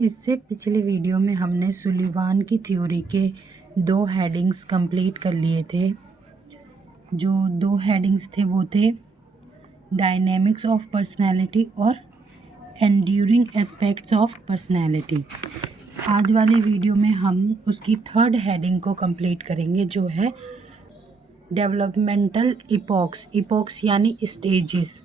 इससे पिछले वीडियो में हमने सुलिवान की थ्योरी के 2 हेडिंग्स कंप्लीट कर लिए थे। जो 2 हेडिंग्स थे वो थे डायनेमिक्स ऑफ पर्सनैलिटी और एंड्यूरिंग एस्पेक्ट्स ऑफ पर्सनैलिटी। आज वाली वीडियो में हम उसकी 3rd हेडिंग को कंप्लीट करेंगे, जो है डेवलपमेंटल इपॉक्स यानी स्टेजेस।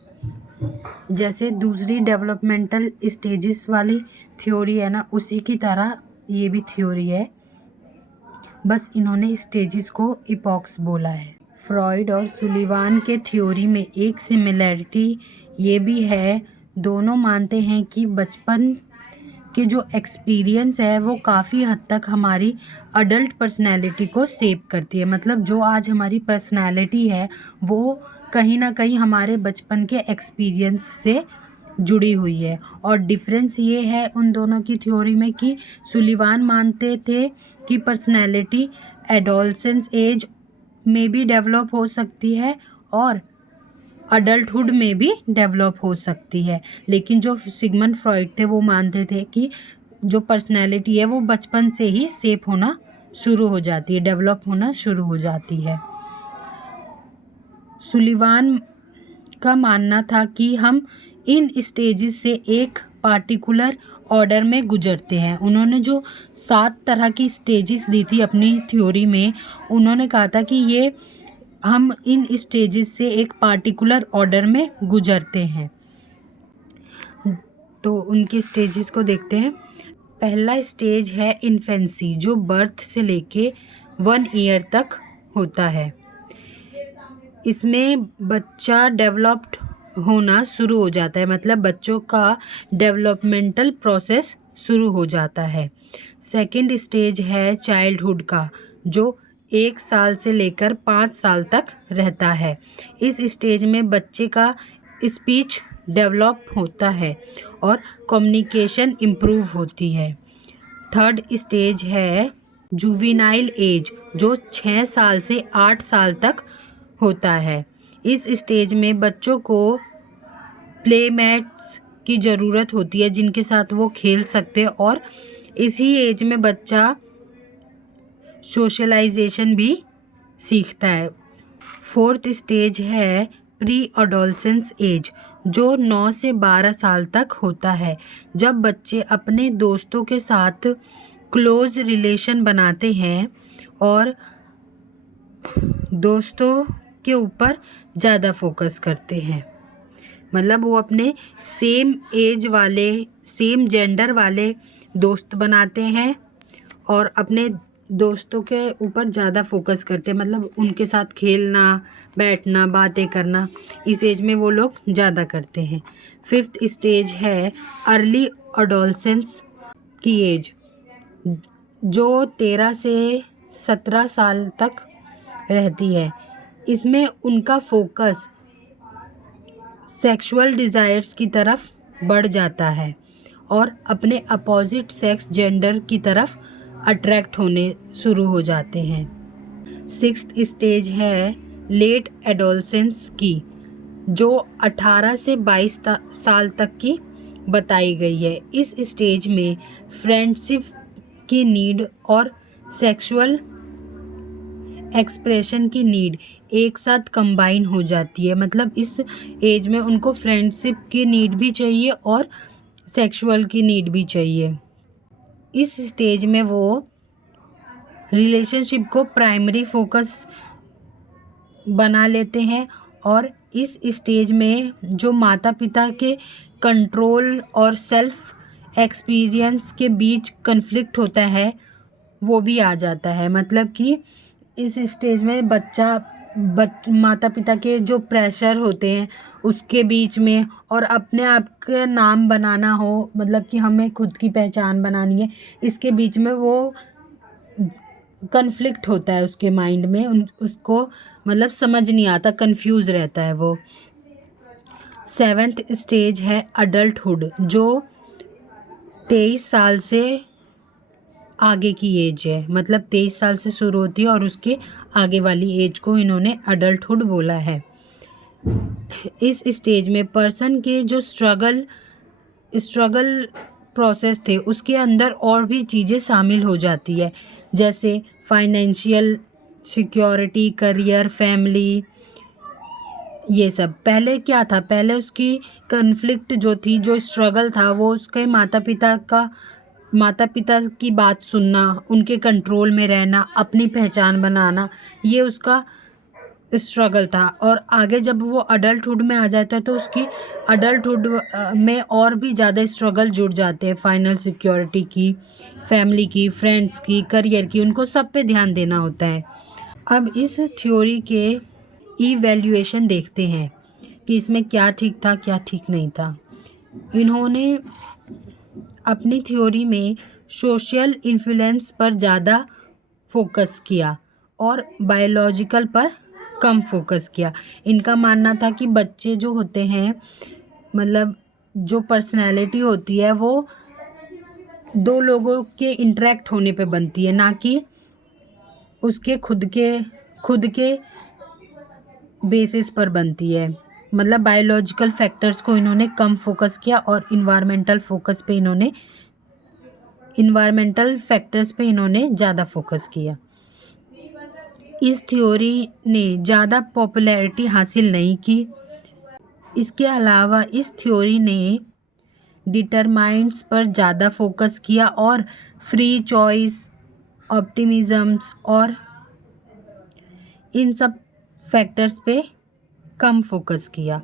जैसे दूसरी डेवलपमेंटल स्टेजेस वाली थ्योरी है ना, उसी की तरह ये भी थ्योरी है, बस इन्होंने स्टेजेस को इपॉक्स बोला है। फ्रॉइड और सुलिवान के थ्योरी में एक सिमिलैरिटी ये भी है, दोनों मानते हैं कि बचपन के जो एक्सपीरियंस है वो काफ़ी हद तक हमारी अडल्ट पर्सनैलिटी को शेप करती है। मतलब जो आज हमारी पर्सनैलिटी है वो कहीं ना कहीं हमारे बचपन के एक्सपीरियंस से जुड़ी हुई है। और डिफरेंस ये है उन दोनों की थ्योरी में कि सुलिवान मानते थे कि पर्सनैलिटी एडोलसेंस एज में भी डेवलप हो सकती है और अडल्टहुड में भी डेवलप हो सकती है, लेकिन जो सिगमंड फ्रॉइड थे वो मानते थे कि जो पर्सनैलिटी है वो बचपन से ही शेप होना शुरू हो जाती है, डेवलप होना शुरू हो जाती है। सुलिवान का मानना था कि हम इन स्टेजेस से एक पार्टिकुलर ऑर्डर में गुजरते हैं। उन्होंने जो 7 तरह की स्टेजेस दी थी अपनी थ्योरी में, उन्होंने कहा था कि ये हम इन स्टेजेस से एक पार्टिकुलर ऑर्डर में गुजरते हैं। तो उनके स्टेजेस को देखते हैं। पहला स्टेज है इन्फेंसी, जो बर्थ से लेके 1 ईयर तक होता है। इसमें बच्चा डेवलप्ड होना शुरू हो जाता है, मतलब बच्चों का डेवलपमेंटल प्रोसेस शुरू हो जाता है। सेकंड स्टेज है चाइल्डहुड का, जो 1 साल से लेकर 5 साल तक रहता है। इस स्टेज में बच्चे का स्पीच डेवलप होता है और कम्युनिकेशन इम्प्रूव होती है। थर्ड स्टेज है जुवेनाइल एज, जो 6 साल से 8 साल तक होता है। इस स्टेज में बच्चों को प्लेमेट्स की ज़रूरत होती है जिनके साथ वो खेल सकते हैं, और इसी एज में बच्चा सोशलाइजेशन भी सीखता है। फोर्थ स्टेज है प्री एडोलसेंस एज, जो 9 से 12 साल तक होता है, जब बच्चे अपने दोस्तों के साथ क्लोज रिलेशन बनाते हैं और दोस्तों के ऊपर ज़्यादा फोकस करते हैं। मतलब वो अपने सेम एज वाले, सेम जेंडर वाले दोस्त बनाते हैं और अपने दोस्तों के ऊपर ज़्यादा फोकस करते हैं, मतलब उनके साथ खेलना, बैठना, बातें करना, इस एज में वो लोग ज़्यादा करते हैं। 5th स्टेज है अर्ली एडोलसेंस की एज, जो 13 से 17 साल तक रहती है। इसमें उनका फोकस सेक्सुअल डिज़ायर्स की तरफ बढ़ जाता है और अपने अपोजिट सेक्स जेंडर की तरफ अट्रैक्ट होने शुरू हो जाते हैं। 6th स्टेज है लेट एडोलसेंस की, जो 18 से 22 साल तक की बताई गई है। इस स्टेज में फ्रेंडशिप की नीड और सेक्सुअल एक्सप्रेशन की नीड एक साथ कंबाइन हो जाती है। मतलब इस एज में उनको फ्रेंडशिप की नीड भी चाहिए और सेक्सुअल की नीड भी चाहिए। इस स्टेज में वो रिलेशनशिप को प्राइमरी फोकस बना लेते हैं, और इस स्टेज में जो माता पिता के कंट्रोल और सेल्फ एक्सपीरियंस के बीच कन्फ्लिक्ट होता है वो भी आ जाता है। मतलब कि इस स्टेज में माता पिता के जो प्रेशर होते हैं उसके बीच में, और अपने आप के नाम बनाना हो, मतलब कि हमें खुद की पहचान बनानी है, इसके बीच में वो कन्फ्लिक्ट होता है उसके माइंड में। उसको मतलब समझ नहीं आता, कंफ्यूज रहता है वो। 7th स्टेज है अडल्टहुड, जो 23 साल से आगे की एज है। मतलब 23 साल से शुरू होती है और उसके आगे वाली एज को इन्होंने अडल्टहुड बोला है। इस स्टेज में पर्सन के जो स्ट्रगल प्रोसेस थे उसके अंदर और भी चीज़ें शामिल हो जाती है, जैसे फाइनेंशियल सिक्योरिटी, करियर, फैमिली, ये सब। पहले क्या था, पहले उसकी कन्फ्लिक्ट जो थी, जो स्ट्रगल था, वो उसके माता पिता की बात सुनना, उनके कंट्रोल में रहना, अपनी पहचान बनाना, ये उसका स्ट्रगल था। और आगे जब वो अडल्टहुड में आ जाता है तो उसकी अडल्टहुड में और भी ज़्यादा स्ट्रगल जुड़ जाते हैं, फाइनल सिक्योरिटी की, फैमिली की, फ्रेंड्स की, करियर की, उनको सब पे ध्यान देना होता है। अब इस थ्योरी के इवैल्यूएशन देखते हैं कि इसमें क्या ठीक था, क्या ठीक नहीं था। इन्होंने अपनी थ्योरी में सोशल इन्फ्लुएंस पर ज़्यादा फोकस किया और बायोलॉजिकल पर कम फोकस किया। इनका मानना था कि बच्चे जो होते हैं, मतलब जो पर्सनैलिटी होती है, वो दो लोगों के इंटरेक्ट होने पे बनती है, ना कि उसके खुद के बेसिस पर बनती है। मतलब बायोलॉजिकल फैक्टर्स को इन्होंने कम फोकस किया और इन्वायरमेंटल फैक्टर्स पे इन्होंने ज़्यादा फोकस किया। इस थ्योरी ने ज़्यादा पॉपुलैरिटी हासिल नहीं की। इसके अलावा इस थ्योरी ने डिटरमाइंड्स पर ज़्यादा फोकस किया और फ्री चॉइस, ऑप्टिमिज़म्स और इन सब फैक्टर्स पे कम फोकस किया।